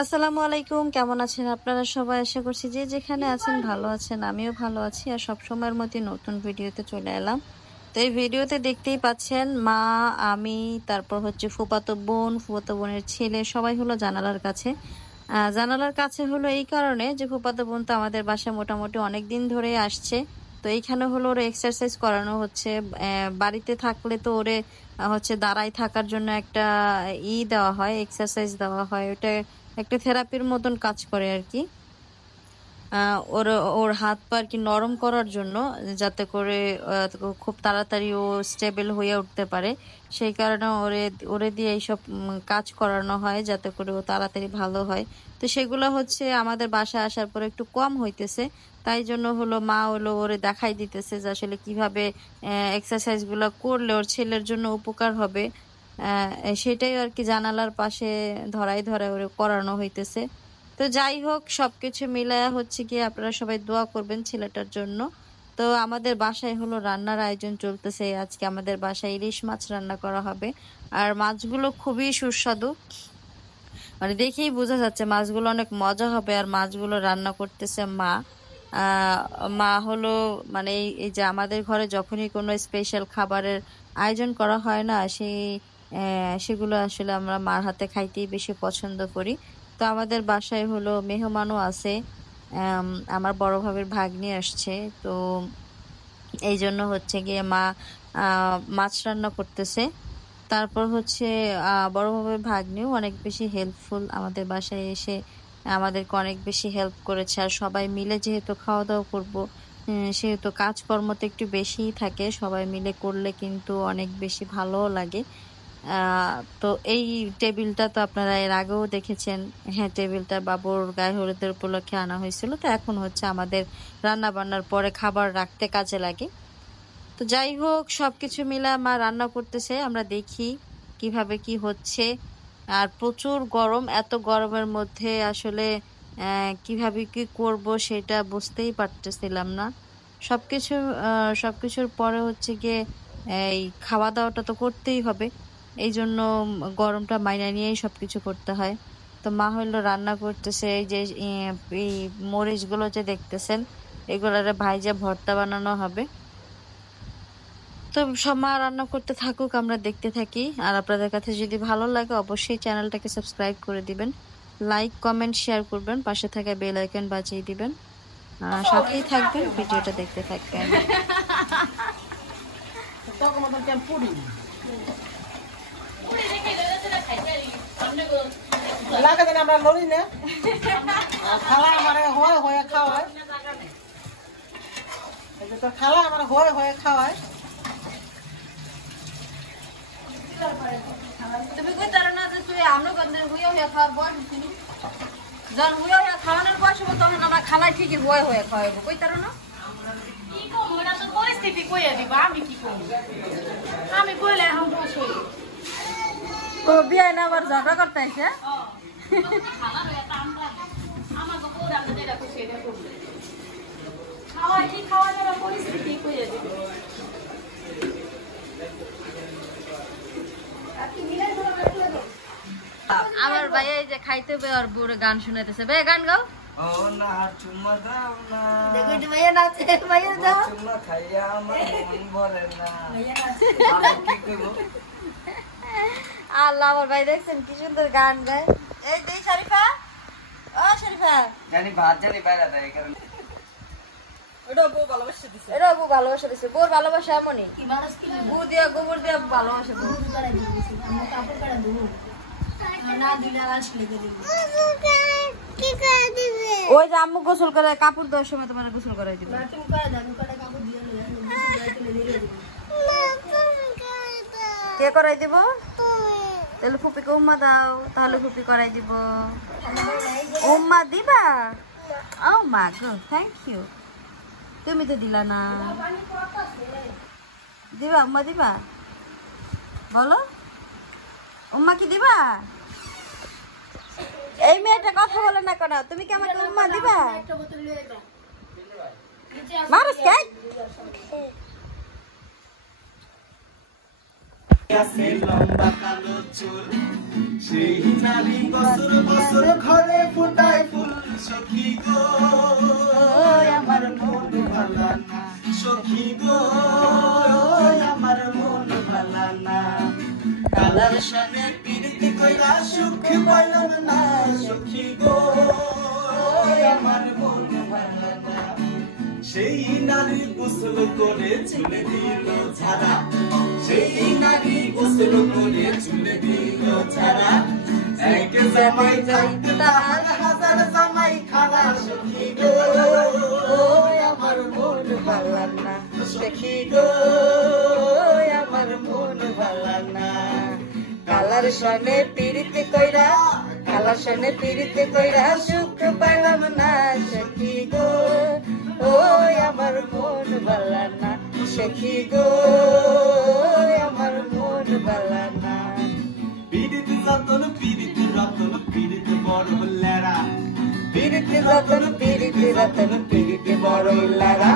আসসালামু আলাইকুম, কেমন আছেন আপনারা সবাই? আশা করছি যে যেখানে আছেন ভালো আছেন। আমিও ভালো আছি আর সব সময়ের মতো নতুন ভিডিওতে চলে এলাম। তো এই ভিডিওতে দেখতেই পাচ্ছেন মা, আমি, তারপর হচ্ছে ফুফাতো বোনের ছেলে সবাই হলো জানালার কাছে। জানালার কাছে হলো এই কারণে যে ফুফাতো বোন তো আমাদের বাসায় মোটামুটি অনেক দিন ধরে আসছে। তো এইখানে হলো ওরে এক্সারসাইজ করানো হচ্ছে। বাড়িতে থাকলে তো ওরে হচ্ছে দাঁড়ায় থাকার জন্য একটা দেওয়া হয়, এক্সারসাইজ দেওয়া হয়। ওটা একটা থেরাপির মতন কাজ করে আর কি। ওর ওর হাত পা আর কি নরম করার জন্য, যাতে করে খুব তাড়াতাড়ি ও স্টেবল হয়ে উঠতে পারে। সেই কারণে ওরে ওরে দিয়ে এইসব কাজ করানো হয় যাতে করে ও তাড়াতাড়ি ভালো হয়। তো সেগুলো হচ্ছে আমাদের বাসায় আসার পরে একটু কম হইতেছে। তাই জন্য হলো মা হলো ওরে দেখাই দিতেছে যে আসলে কিভাবে এক্সারসাইজ গুলো করলে ওর ছেলের জন্য উপকার হবে। সেটাই আর কি জানালার পাশে ধরাই ধরাই ওরে করানো হইতেছে। তো যাই হোক, সবকিছু মিলায়া হচ্ছে কি আপনারা সবাই দোয়া করবেন ছেলেটার জন্য। তো আমাদের বাসায় হলো রান্নার আয়োজন চলতেছে। আজকে আমাদের বাসায় ইলিশ মাছ রান্না করা হবে। আর মাছগুলো খুবই সুস্বাদু, মানে দেখেই বোঝা যাচ্ছে মাছগুলো অনেক মজা হবে। আর মাছগুলো রান্না করতেছে মা। আহ মা হলো মানে এই যে আমাদের ঘরে যখনই কোনো স্পেশাল খাবারের আয়োজন করা হয় না, সেগুলো আসলে আমরা মার হাতে খাইতেই বেশি পছন্দ করি। তো আমাদের বাসায় হলো মেহমানও আছে। আম, আমার বড় ভাবের ভাগ্নি আসছে। তো এই জন্য হচ্ছে গিয়ে মা মাছ রান্না করতেছে। তারপর হচ্ছে বড় ভাবের ভাগ্নিও অনেক বেশি হেল্পফুল, আমাদের বাসায় এসে আমাদেরকে অনেক বেশি হেল্প করেছে। আর সবাই মিলে যেহেতু খাওয়া দাওয়া করবো, সেহেতু কাজকর্ম তো একটু বেশিই থাকে। সবাই মিলে করলে কিন্তু অনেক বেশি ভালোও লাগে। তো এই টেবিলটা তো আপনারা এর আগেও দেখেছেন। হ্যাঁ, টেবিলটা বাবুর গায়ে হলুদের উপলক্ষে আনা হয়েছিল। তো এখন হচ্ছে আমাদের রান্না বান্নার পরে খাবার রাখতে কাজে লাগে। তো যাই হোক, সবকিছু মিলা মা রান্না করতেছে, আমরা দেখি কিভাবে কি হচ্ছে। আর প্রচুর গরম, এত গরমের মধ্যে আসলে কিভাবে কি করব সেটা বুঝতেই পারতেছিলাম না। সবকিছু সবকিছুর পরে হচ্ছে গিয়ে এই খাওয়া দাওয়াটা তো করতেই হবে। এই জন্য গরমটা মাইনা নিয়েই সবকিছু করতে হয়। তো মা হইলো রান্না করতেছে। এই যে এই মরিচগুলো যে দেখতেছেন, এগুলারে ভাইজা ভর্তা বানানো হবে। তো সব মা রান্না করতে থাকুক, আমরা দেখতে থাকি। আর আপনাদের কাছে যদি ভালো লাগে অবশ্যই চ্যানেলটাকে সাবস্ক্রাইব করে দিবেন, লাইক কমেন্ট শেয়ার করবেন, পাশে থাকা বেল আইকন বাজিয়ে দিবেন। সাথেই থাকবেন, ভিডিওটা দেখতে থাকবেন। আমরা লড়ি না খালা আমার হয়ে হয়ে খাওয়ায়, খালা আমার হয়ে হয়ে খাওয়ায়। তুমি কই তার না যে তুই আমরা গন্ধের হুইয়া হইয়া খাওয়ার বয়স ছিলি, যখন হুইয়া হইয়া খাওয়ানোর বয়স হবে তখন আমরা খালাই ঠিকই হুয়া হইয়া খাওয়াবো। কই তার না কি কম, ওটা তো পরিস্থিতি কইয়া দিবা, আমি কি কম, আমি কইলে এখন বসে তো বিয়ে না আবার ঝগড়া করতে আসে। খালা হইয়া আমরা আমার তো কোড়া না যেটা কইছে এটা করবে, খাওয়া কি খাওয়ানোর পরিস্থিতি কইয়া দিবে। আমার ভাই এই যে খাইতে হবে আর বুড়ে গান শুনাইতেছে। ভাই গান গাও। ও না চুম্মা দাও না, দেখো একটু ভাইয়া নাচে, ভাইয়া দাও। চুম্মা খাইয়া আমার মন ভরে না। আমি কি করবো? আল্লাহ, আমার ভাই দেখছেন কি সুন্দর গান গায়। এই দেই শরীফা, ও শরীফা, জানি ভাত জানি বাইরে দেয় কারণ এটা বউ ভালোবাসা দিছে, এটা বউ ভালোবাসা দিছে। বউর ভালোবাসা এমনই, কি মানুষ কি বউ দিয়া গোবর দিয়া ভালোবাসে বউ। করে দিয়েছি আমরা কাপড় কাটা দেবো না দিলে আর আসলে দেবো কি করে দিবে। ওই যে আম্মু গোসল করে কাপড় দেওয়ার সময় তোমার গোসল করাই দিবে। না তুমি করে দাও, করে কাপড় দিয়ে তুলে দিয়ে দেবো। কে করাই দিব? তাহলে ফুপিকে উম্মা দাও, তাহলে ফুপি করাই দিব। উম্মা দিবা? ও মা গো, থ্যাংক ইউ। তুমি তো দিলা না। দিবা উম্মা দিবা? বলো, উম্মা কি দিবা? এই মেয়েটা কথা বলে না কেন? তুমি কি আমাকে উম্মা দিবা? একটা বোতল নিয়ে যাও। মারস কে? লম্বা কালো চুল, সেই নারী বছর বছর ঘরে সখী গো আমার মন ভালা না কালার সানে পিরিতি কইরা সুখ পাইলাম না সখী গো আমার মন ভালা না সেই নারী গোসল করে চুলে দিল ঝাড়া সেই নারী গোসল করে চুলে দিল ঝাড়া এক জামাই থাকতে তাহার হাজার জামাই খালা সখী গো আমার মন ভালা না সখী গো আমার মন ভালা না কালার সনে পিরিতে কইরা কালার সনে পিরিতে কইরা সুখ পাইলাম না সখী গো ও আমার মন ভালা না সখী গো আমার মন ভালা না পিরিতে যতন পিরিতে রতন পিরিতে বড় লেরা পিরিতে যতন পিরিতে রতন পিরিতে বড় লেরা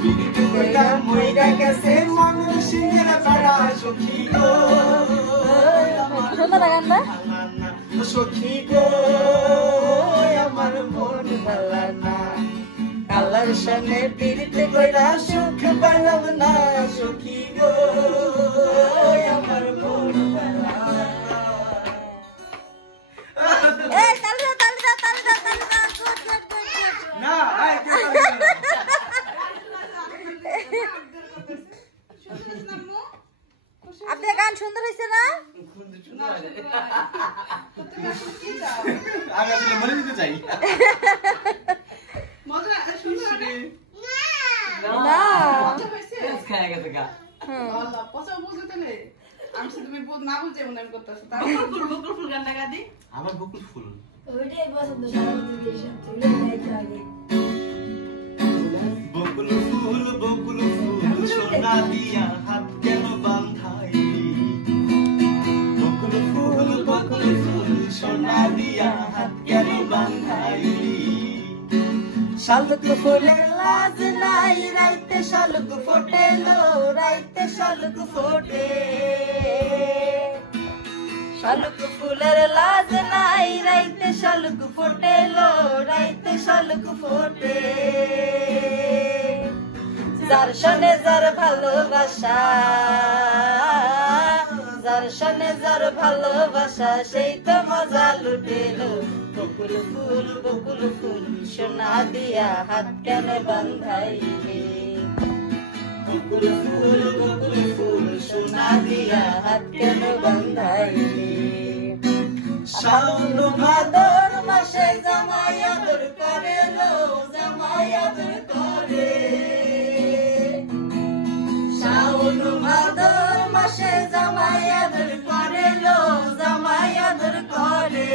পিরিতে কইরা মইরা গেছে মন সিংহের বেড়া সখী গো সুন্দর গান না সখী গো আমার মন ভালা না কালার সনে পিরিতে কইরা সুখ পাইলাম না সখী গো আমার মন ভালা এই তালি দাও তালি দাও তালি দাও তালি দাও গুড গুড গুড না আপনার গান সুন্দর হয়েছে না আমি আসলে মরে যেতে চাই না খায় গেছে গা আমার বকুল ফুল বকুল ফুল সোনা দিয়া হাত কেন বাঁধাইলি বকুল ফুল সোনা দিয়া হাত কেন বাঁধাইলি শালুক ফুলের লাজ নাই রাইতে শালুক ফোটে লো রাইতে শালুক ফোটে শালুক ফুলের লাজ নাই রাইতে শালুক ফোটে লো রাইতে শালুক ফোটে যার সনে যার ভালোবাসা যার সনে যার ভালোবাসা সেই তো মজা লুটেলো বকুল ফুল সোনা দিয়া হাত কেন বাঁধাইলি বকুল ফুল সোনা দিয়া হাত কেন বাঁধাইলি শ্রাবণ ভাদর মাসে জামাই আদর করে লো জামাই আদর করে শ্রাবণ ভাদর মাসে জামাই আদর করে লো জামাই আদর করে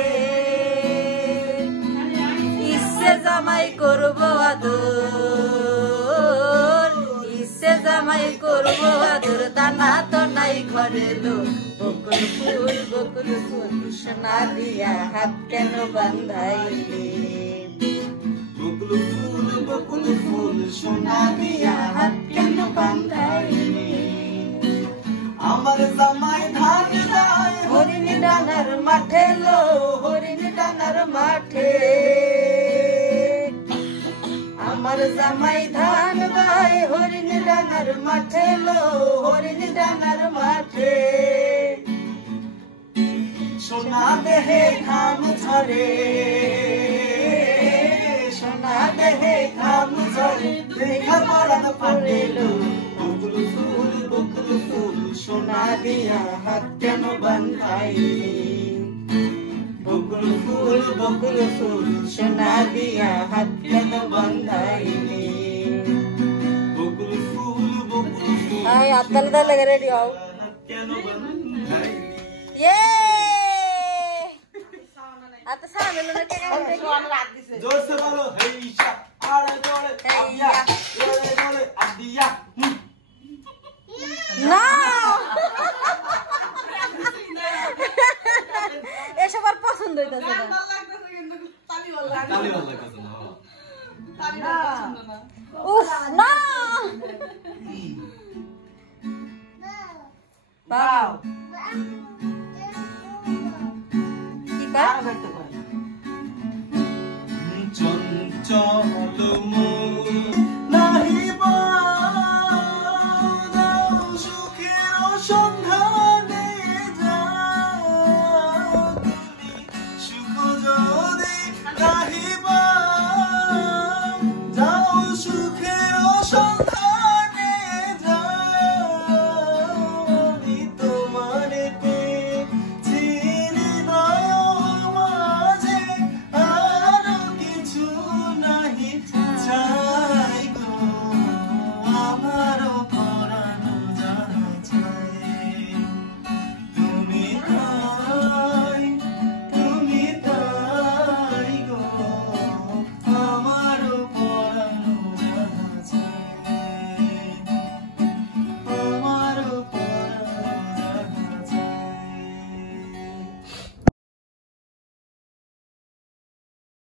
ইচ্ছে জামাই করবো আদর ইচ্ছে জামাই করবো আদর দানা তো নাই ঘরে লো বকুল ফুল সোনা দিয়া হাত কেন বাঁধাইলি বকুল ফুল সোনা দিয়া হাত কেন বাঁধাইলি আমার জামাই ধান গায় হরিণ ডানার মাঠে লো হরিণ ডানার মাঠে আমার জামাই ধান গায় হরিণ ডানার মাঠে লো হরিণ ডানার মাঠে সোনা দেহে ঘাম ঝরে সোনা দেহে ঘাম ঝরে দেখা পড়ানো পারেলো বকুল ফুল সোনা দিয়া হাত কেন বাঁধাইলি বকুল ফুল সোনা দিয়া হাত কেন বাঁধাইলি বকুল ফুল ay atal da lage ready ho কেন বাঁধাইলি yay ata sa melo na ke जोर से बोलो हैशा आड़े जोड़े अदिया जोड़े जोड़े अदिया না এসব আর পছন্দ হইতাছে না ताली वाला कसम উফ না বাও কি বা